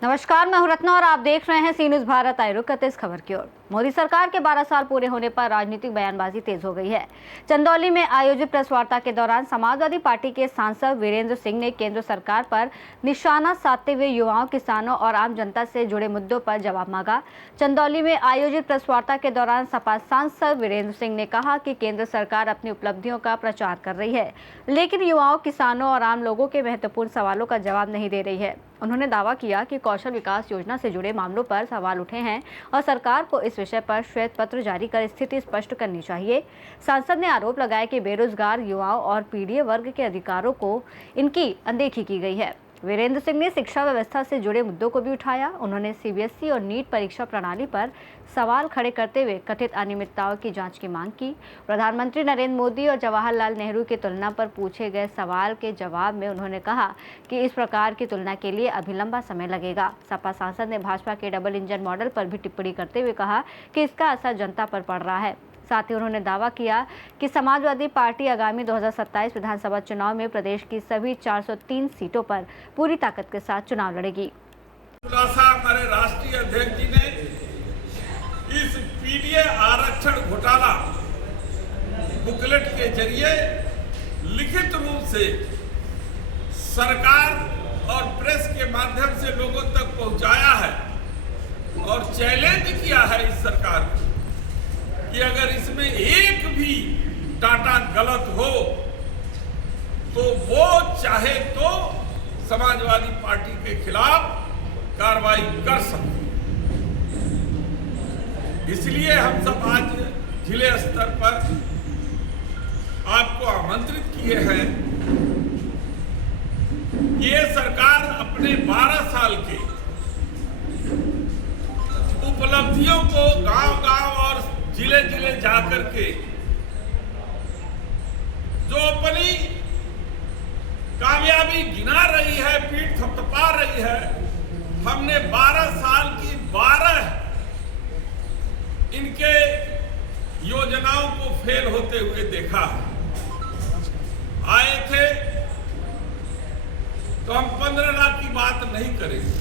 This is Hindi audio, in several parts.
नमस्कार, मैं हूं रत्ना और आप देख रहे हैं सी न्यूज़ भारत। आई रुक करते इस खबर की ओर। मोदी सरकार के 12 साल पूरे होने पर राजनीतिक बयानबाजी तेज हो गई है। चंदौली में आयोजित प्रेस वार्ता के दौरान समाजवादी पार्टी के सांसद वीरेंद्र सिंह ने केंद्र सरकार पर निशाना साधते हुए युवाओं, किसानों और आम जनता से जुड़े मुद्दों पर जवाब मांगा। चंदौली में आयोजित प्रेस वार्ता के दौरान सपा सांसद वीरेंद्र सिंह ने कहा कि केंद्र सरकार अपनी उपलब्धियों का प्रचार कर रही है, लेकिन युवाओं, किसानों और आम लोगों के महत्वपूर्ण सवालों का जवाब नहीं दे रही है। उन्होंने दावा किया कि कौशल विकास योजना से जुड़े मामलों पर सवाल उठे हैं और सरकार को इस विषय पर श्वेत पत्र जारी कर स्थिति स्पष्ट करनी चाहिए। सांसद ने आरोप लगाया कि बेरोजगार युवाओं और पीड़ित वर्ग के अधिकारों को इनकी अनदेखी की गई है। वीरेंद्र सिंह ने शिक्षा व्यवस्था से जुड़े मुद्दों को भी उठाया। उन्होंने सीबीएसई और नीट परीक्षा प्रणाली पर सवाल खड़े करते हुए कथित अनियमितताओं की जांच की मांग की। प्रधानमंत्री नरेंद्र मोदी और जवाहरलाल नेहरू की तुलना पर पूछे गए सवाल के जवाब में उन्होंने कहा कि इस प्रकार की तुलना के लिए अभी लंबा समय लगेगा। सपा सांसद ने भाजपा के डबल इंजन मॉडल पर भी टिप्पणी करते हुए कहा कि इसका असर जनता पर पड़ रहा है। साथ ही उन्होंने दावा किया कि समाजवादी पार्टी आगामी 2027 विधानसभा चुनाव में प्रदेश की सभी 403 सीटों पर पूरी ताकत के साथ चुनाव लड़ेगी। खुलासा हमारे राष्ट्रीय अध्यक्ष जी ने इस पीडीए आरक्षण घोटाला बुकलेट के जरिए लिखित रूप से सरकार और प्रेस के माध्यम से लोगों तक पहुंचाया है और चैलेंज किया है इस सरकार को कि अगर इसमें एक भी डाटा गलत हो तो वो चाहे तो समाजवादी पार्टी के खिलाफ कार्रवाई कर सकते। इसलिए हम सब आज जिले स्तर पर आपको आमंत्रित किए हैं कि ये सरकार अपने 12 साल के उपलब्धियों को गांव-गांव और जिले-जिले जाकर के जो अपनी कामयाबी गिना रही है, पीठ थपथपा रही है। हमने 12 साल की 12 इनके योजनाओं को फेल होते हुए देखा। आए थे तो हम 15 लाख की बात नहीं करेंगे,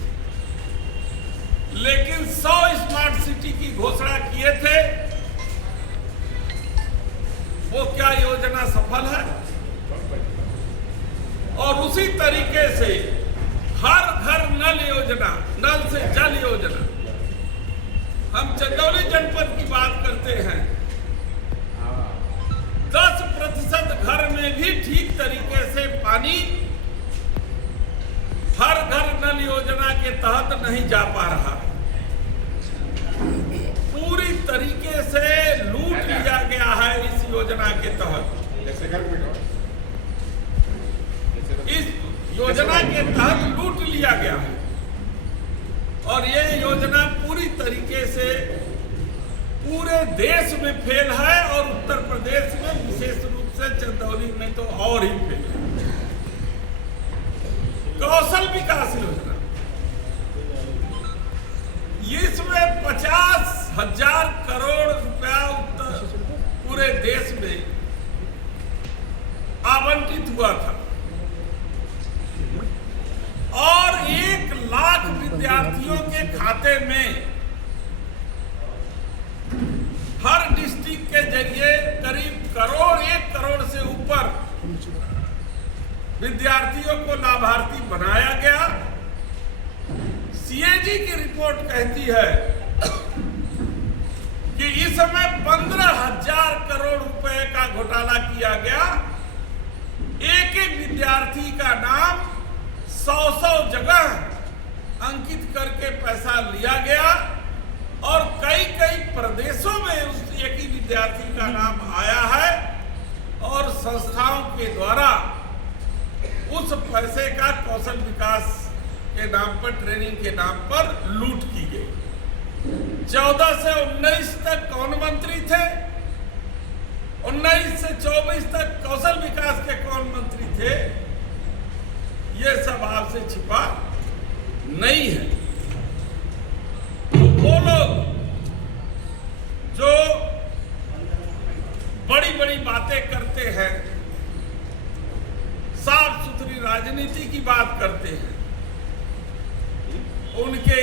लेकिन 100 स्मार्ट सिटी की घोषणा किए थे। वो क्या योजना सफल है? और उसी तरीके से हर घर नल योजना, नल से जल योजना, हम चंदौली जनपद की बात करते हैं। 10% घर में भी ठीक तरीके से पानी हर घर नल योजना के तहत नहीं जा पा रहा। पूरी तरीके से लूट लिया गया है इस योजना के तहत। इस योजना के तहत लूट लिया गया है और ये योजना पूरी तरीके से पूरे देश में फेल है और उत्तर प्रदेश में विशेष रूप से चंदौली में तो और ही फेल है। कौशल विकास योजना, इसमें 50,000 करोड़ रुपया पूरे देश में आवंटित हुआ था और 1 लाख विद्यार्थियों के खाते में हर डिस्ट्रिक्ट के जरिए करीब 1 करोड़ से ऊपर विद्यार्थियों को लाभार्थी बनाया गया। सीएजी की रिपोर्ट कहती है कि इस समय 15,000 करोड़ रुपए का घोटाला किया गया। एक विद्यार्थी का नाम 100 जगह अंकित करके पैसा लिया गया और कई प्रदेशों में उस एक ही विद्यार्थी का नाम आया है और संस्थाओं के द्वारा उस पैसे का कौशल विकास के नाम पर, ट्रेनिंग के नाम पर लूट की गई। 14 से 19 तक कौन मंत्री थे? 19 से 24 तक कौशल विकास के कौन मंत्री थे? ये सब आपसे छिपा नहीं है। तो वो लोग जो बड़ी बड़ी बातें कर करते हैं, साफ सुथरी राजनीति की बात करते हैं। उनके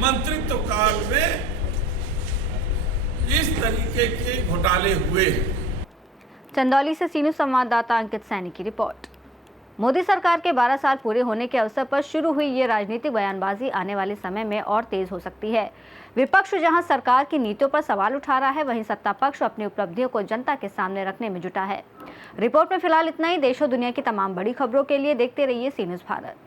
मंत्रित्व काल में इस तरीके के घोटाले हुए हैं। चंदौली से सीनू संवाददाता अंकित सैनी की रिपोर्ट। मोदी सरकार के 12 साल पूरे होने के अवसर पर शुरू हुई ये राजनीतिक बयानबाजी आने वाले समय में और तेज हो सकती है। विपक्ष जहां सरकार की नीतियों पर सवाल उठा रहा है, वहीं सत्ता पक्ष अपनी उपलब्धियों को जनता के सामने रखने में जुटा है। रिपोर्ट में फिलहाल इतना ही। देश और दुनिया की तमाम बड़ी खबरों के लिए देखते रहिए सी न्यूज़ भारत।